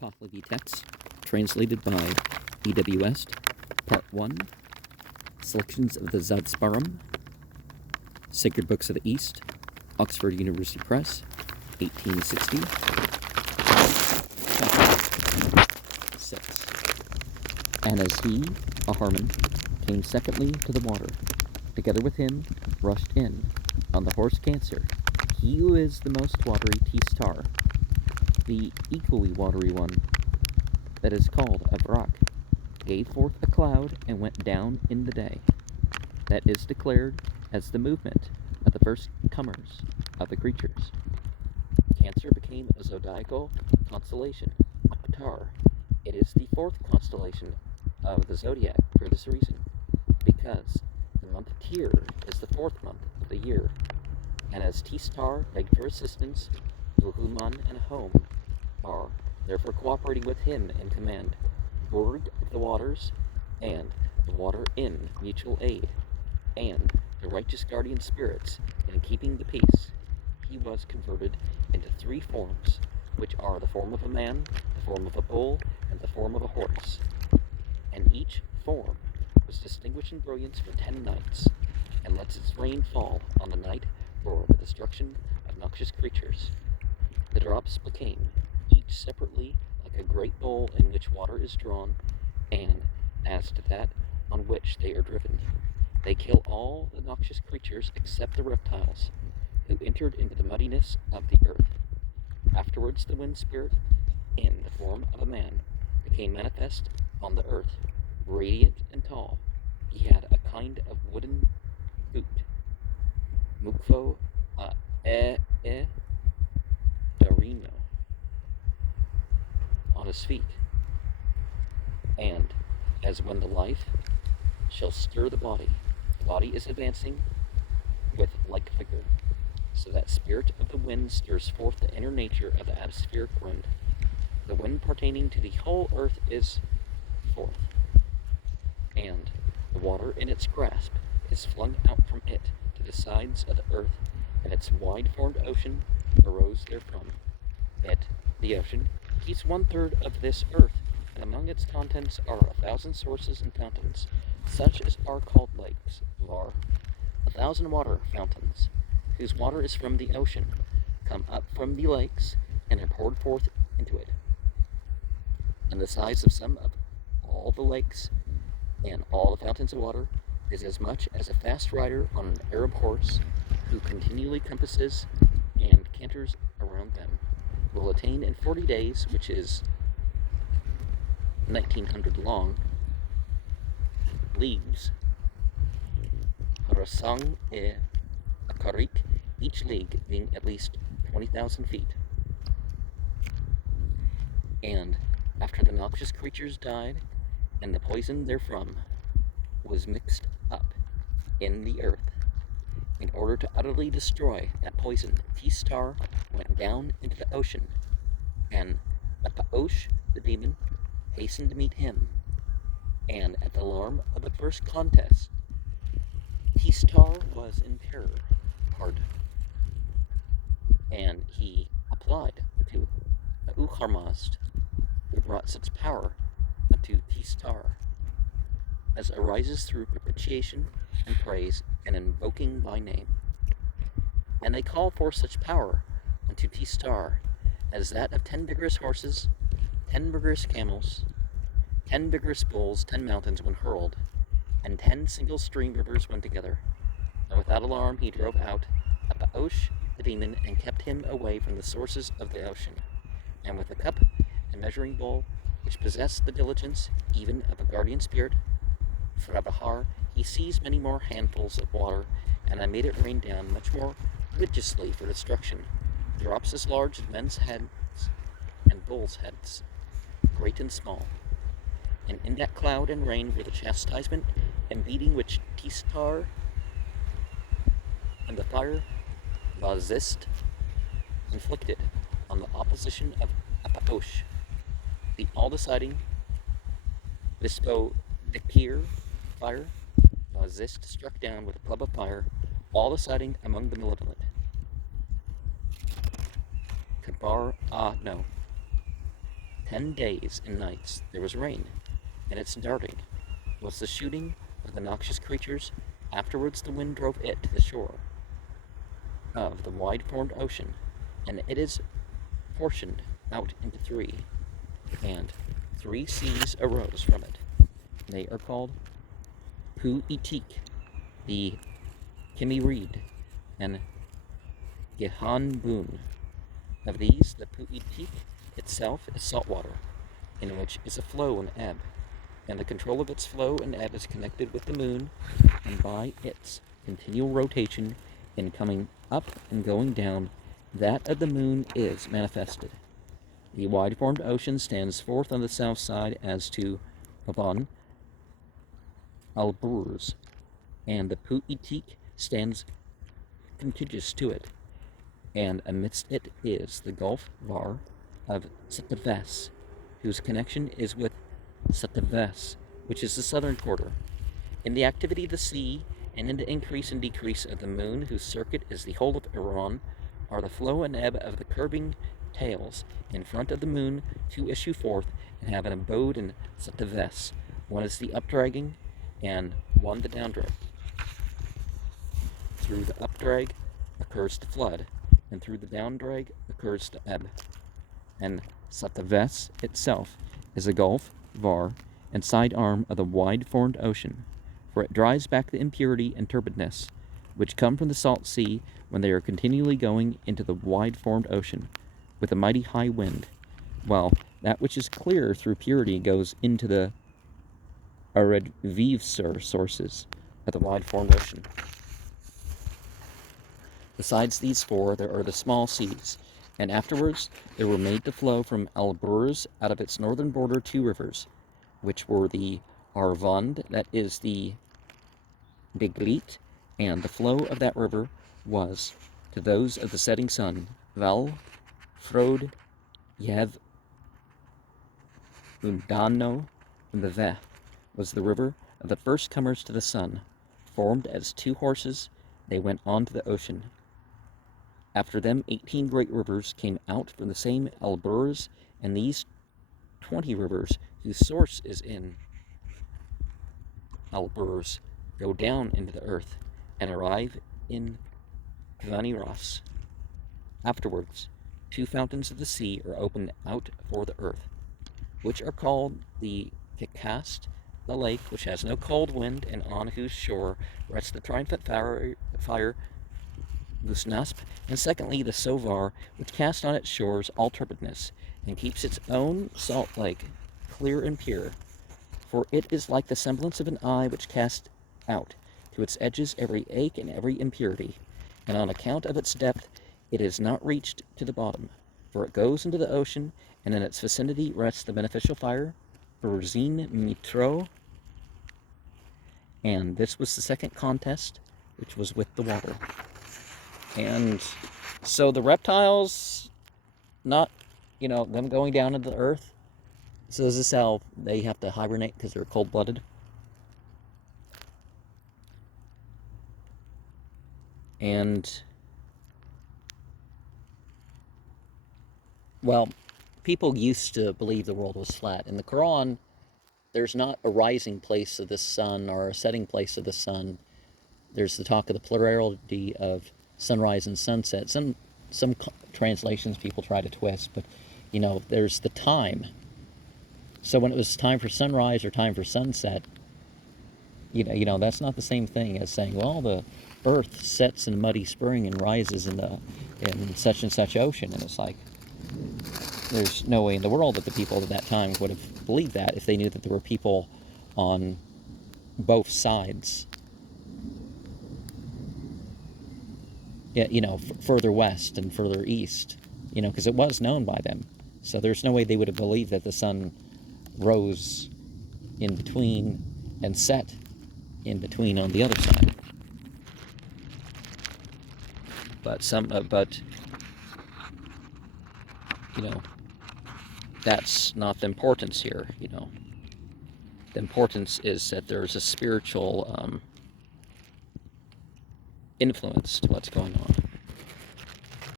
Pahlavi text, translated by E.W. West, Part 1, Selections of the Zad Sparam, Sacred Books of the East, Oxford University Press, 1860. Chapter 6. And as he, a Harman, came secondly to the water, together with him rushed in, on the horse Cancer, he who is the most watery T-star, the equally watery one, that is called a Vrak, gave forth a cloud and went down in the day. That is declared as the movement of the first comers of the creatures. Cancer became a zodiacal constellation, a Qatar. It is the fourth constellation of the zodiac for this reason, because the month Tyr is the fourth month of the year, and as T-star begged for assistance, Wuhuman and Home are therefore cooperating with him in command, word of the waters, and the water in mutual aid, and the righteous guardian spirits in keeping the peace. He was converted into three forms, which are the form of a man, the form of a bull, and the form of a horse. And each form was distinguished in brilliance for 10 nights, and lets its rain fall on the night for the destruction of noxious creatures. The drops became, each separately, like a great bowl in which water is drawn, and, as to that on which they are driven, they kill all the noxious creatures except the reptiles, who entered into the muddiness of the earth. Afterwards the wind spirit, in the form of a man, became manifest on the earth, radiant and tall. He had a kind of wooden boot, mukfo darino, on his feet, and as when the life shall stir the body is advancing with like vigor, so that spirit of the wind stirs forth the inner nature of the atmospheric wind. The wind pertaining to the whole earth is forth, and the water in its grasp is flung out from it to the sides of the earth, and its wide-formed ocean arose therefrom. It, the ocean, keeps 1/3 of this earth, and among its contents are 1,000 sources and fountains, such as are called lakes, var, 1,000 water fountains, whose water is from the ocean, come up from the lakes, and are poured forth into it. And the size of some of all the lakes and all the fountains of water is as much as a fast rider on an Arab horse, who continually compasses and canters around them, will attain in 40 days, which is 1,900 long, leagues. Harasang e Akarik, each league being at least 20,000 feet. And after the noxious creatures died, and the poison therefrom was mixed up in the earth, in order to utterly destroy that poison, T-star went down into the ocean, and Apaosh, the demon, hastened to meet him, and at the alarm of the first contest, T-star was in terror, and he applied unto Uharmazd, who brought such power unto T-star, as arises through propitiation and praise and invoking by name. And they call for such power unto T-star as that of 10 vigorous horses, 10 vigorous camels, 10 vigorous bulls, 10 mountains when hurled, and 10 single stream rivers when together. And without alarm he drove out Apaosh the demon, and kept him away from the sources of the ocean. And with a cup and measuring bowl, which possessed the diligence even of a guardian spirit, Frabahar, he seized many more handfuls of water, and I made it rain down much more prodigiously for destruction, drops as large as men's heads and bulls' heads, great and small. And in that cloud and rain were the chastisement and beating which T-star and the fire Vazist inflicted on the opposition of Apaosh, the all-deciding Vispo Dikir fire. Vazist struck down with a club of fire, all-deciding among the malevolent. 10 days and nights there was rain, and its darting was the shooting of the noxious creatures. Afterwards the wind drove it to the shore of the wide-formed ocean, and it is portioned out into three, and 3 seas arose from it. They are called Pu-Itik, the Kimi-Reed, and Gehan-Bun. Of these, the Pu-Itik itself is salt water, in which is a flow and ebb, and the control of its flow and ebb is connected with the moon, and by its continual rotation in coming up and going down, that of the moon is manifested. The wide-formed ocean stands forth on the south side as to Pavan Alburz, and the Pu-Itik stands contiguous to it, and amidst it is the Gulf Var of Sataves, whose connection is with Sataves, which is the southern quarter. In the activity of the sea, and in the increase and decrease of the moon, whose circuit is the whole of Iran, are the flow and ebb of the curving tails in front of the moon to issue forth and have an abode in Sataves. One is the updragging, and one the downdrag. Through the updrag occurs the flood, and through the downdrag occurs the ebb. And Sataves itself is a gulf, var, and side arm of the wide-formed ocean, for it drives back the impurity and turbidness, which come from the salt sea when they are continually going into the wide-formed ocean, with a mighty high wind, while that which is clear through purity goes into the Aredvivsur sources of the wide-formed ocean. Besides these 4, there are the small seas, and afterwards there were made to flow from Alburz out of its northern border 2 rivers, which were the Arvand, that is the Biglit, and the flow of that river was to those of the setting sun, Val, Frode, Yev, Undano, and the Veth was the river of the first comers to the sun. Formed as 2 horses, they went on to the ocean. After them 18 great rivers came out from the same Alburz, and these 20 rivers, whose source is in Alburz, go down into the earth, and arrive in Kvaniras. Afterwards, 2 fountains of the sea are opened out for the earth, which are called the Kikast, the lake which has no cold wind, and on whose shore rests the triumphant fire Gusnasp, and secondly the Sovar, which casts on its shores all turbidness, and keeps its own salt lake clear and pure. For it is like the semblance of an eye which casts out to its edges every ache and every impurity, and on account of its depth it is not reached to the bottom, for it goes into the ocean, and in its vicinity rests the beneficial fire, Berzin Mitro, and this was the second contest, which was with the water. And so the reptiles, not, them going down into the earth, so this is how they have to hibernate, because they're cold-blooded. And, well, people used to believe the world was flat. In the Quran, there's not a rising place of the sun or a setting place of the sun. There's the talk of the plurality of sunrise and sunset. Some translations people try to twist, but, there's the time. So when it was time for sunrise or time for sunset, that's not the same thing as saying, well, the earth sets in a muddy spring and rises in such and such ocean. And it's like, there's no way in the world that the people at that time would have believed that if they knew that there were people on both sides, further west and further east, because it was known by them. So there's no way they would have believed that the sun rose in between and set in between on the other side. But that's not the importance here. The importance is that there's a spiritual influence to what's going on.